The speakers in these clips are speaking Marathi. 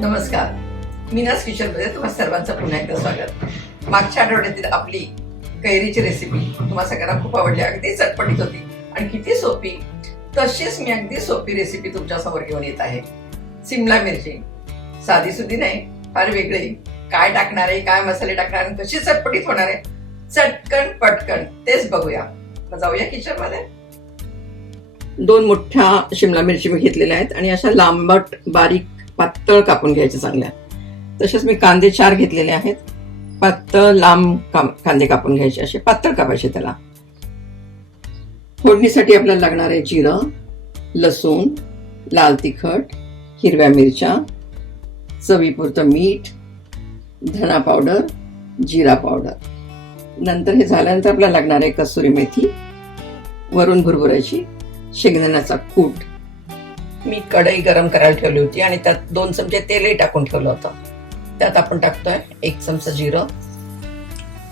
नमस्कार, मीनास किचनमध्ये तुम्हा सर्वांचं पुन्हा एकदा स्वागत. मागच्या आठवड्यातील आपली कैरीची रेसिपी तुम्हा सगळ्यांना खूप आवडली. अगदी चटपटीत होती आणि किती सोपी. तशीच मी अगदी सोपी रेसिपी तुमच्या समोर घेऊन येत आहे. सिमला मिरची साधी सुधी नाही, फार वेगळी. काय टाकणार आहे, काय मसाले टाकणार आहे, कशी चटपटीत होणार आहे, चटकन पटकन तेच बघूया. मग जाऊया किचन मध्ये. 2 मोठ्या शिमला मिरची मी घेतलेल्या आहेत आणि अशा लांबट बारीक पातळ कापून घ्यायच्या चांगल्या. तसेच मी कांदे 4 घेतलेले आहेत. पातळ लांब कांदे कापून घ्यायचे, असे पातळ कापायचे त्याला. फोडणीसाठी आपल्याला लागणार आहे जिरं, लसूण, लाल तिखट, हिरव्या मिरच्या, चवीपुरतं मीठ, धना पावडर, जिरा पावडर. नंतर हे झाल्यानंतर आपल्याला लागणार आहे कसुरी मेथी, वरून भुरभुराची, शेंगदाण्याचा कूट. मी कढई गरम करायला ठेवली होती आणि त्यात 2 चमचे तेलही टाकून ठेवलं होतं. त्यात आपण टाकतोय 1 चमचा जिरं.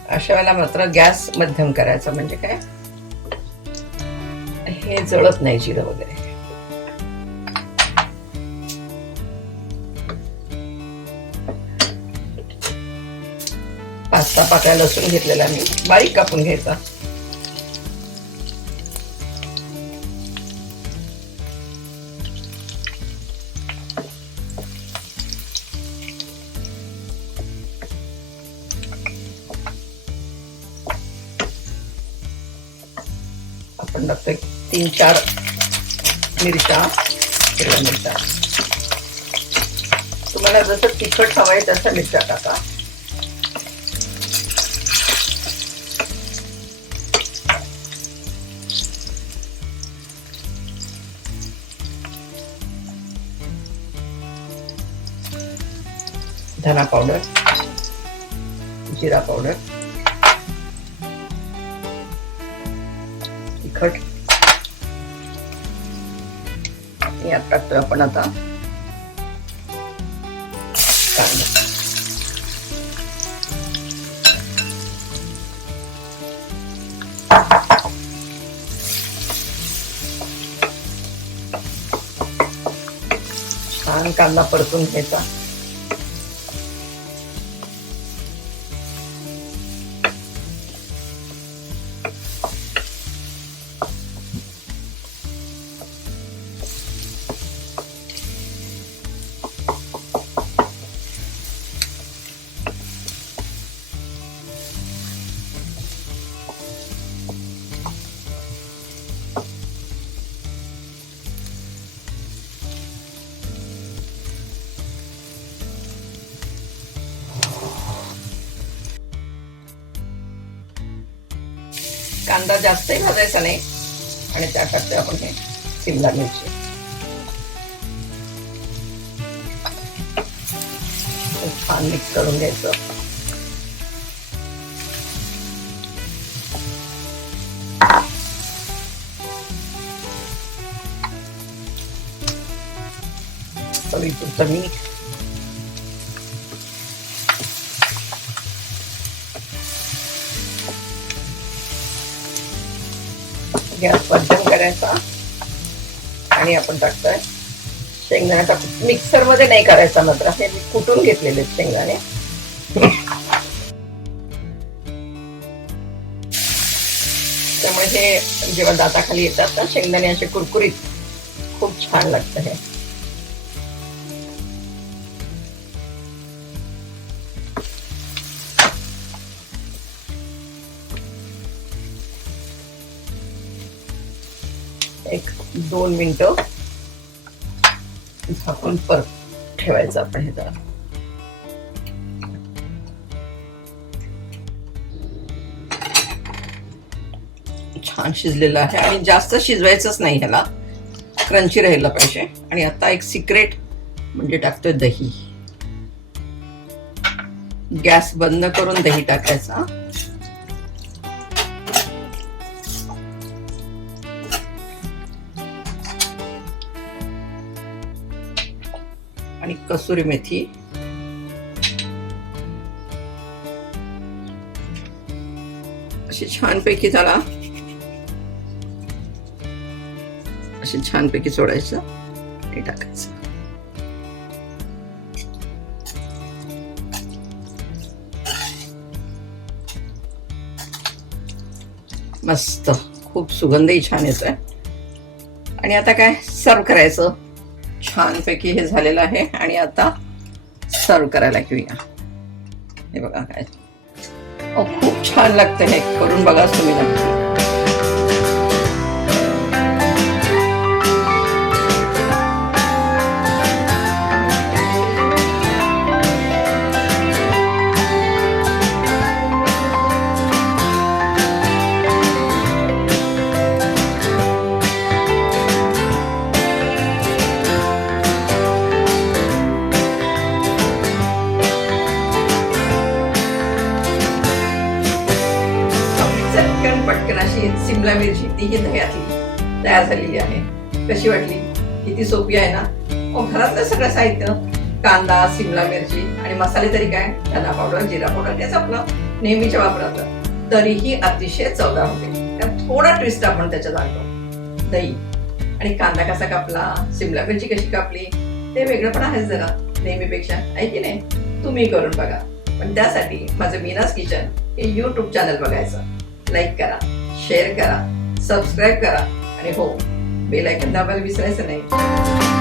अशा वेळेला मात्र गॅस मध्यम करायचा, म्हणजे काय हे जळत नाही जिरं वगैरे. पाच सहा पाकळ्या लसूण घेतलेला मी बारीक कापून घ्यायचा. आपण टाकतोय 3-4 मिरच्या, हिरव्या मिरच्या. तुम्हाला जसं तिखट हवंय तसं मिरच्या टाका. धना पावडर, जिरा पावडर, तिखट. यात टाकतोय आपण आता कांदा. छान कांदा परतून घ्यायचा. कांदा जास्तही भाजायचा नाही आणि त्यात टाकतोय आपण हे सिमला मिरची. छान मिक्स करून घ्यायचं. चवीपुरतं मीठ, गॅस मध्यम करायचा आणि आपण टाकतोय शेंगदाण्याचा कूट. मिक्सर मध्ये नाही करायचा मात्र, हे मी कुटून घेतलेले शेंगदाणे. त्यामुळे हे जेव्हा दाताखाली येतात ना शेंगदाणे असे कुरकुरीत, खूप छान लागतं हे. एक 2 मिनिटं झाकून परत ठेवायचं आपण हे. जरा छान शिजलेलं आहे आणि जास्त शिजवायचंच नाही, ह्याला क्रंची राहायला पाहिजे. आणि आता एक सिक्रेट म्हणजे टाकतोय दही. गॅस बंद करून दही टाकायचा. आणि कसुरी मेथी, अशी छानपैकी त्याला असे छानपैकी सोडायचं आणि टाकायचं. मस्त, खूप सुगंधही छान येतोय. आणि आता काय सर्व करायचं. छानपैकी हे झालेलं आहे आणि आता सर्व करायला घेऊया. हे बघा काय खूप छान लागतं. हे करून बघा तुम्ही नक्की. पटकन अशी सिमला मिरची तीही दह्यातली तयार झालेली आहे. कशी वाटली? किती सोपी आहे ना. घरातलं सगळं साहित्य, कांदा, सिमला मिरची आणि मसाले तरी काय, धना पावडर, जिरा पावडर, तेच आपलं नेहमीच्या वापरातलं, तरीही अतिशय चवदार होते. त्यात थोडा ट्विस्ट आपण त्याच्यात आणतो. दही आणि कांदा कसा कापला, सिमला मिरची कशी कापली, ते वेगळं पण आहे जरा नेहमीपेक्षा, आहे की नाही? तुम्ही करून बघा. पण त्यासाठी माझं मीनाज किचन हे YouTube चॅनल बघायचं, लाईक करा, शेअर करा, सबस्क्राईब करा आणि हो, बेल आयकॉन दाबायला विसरायचं नाही.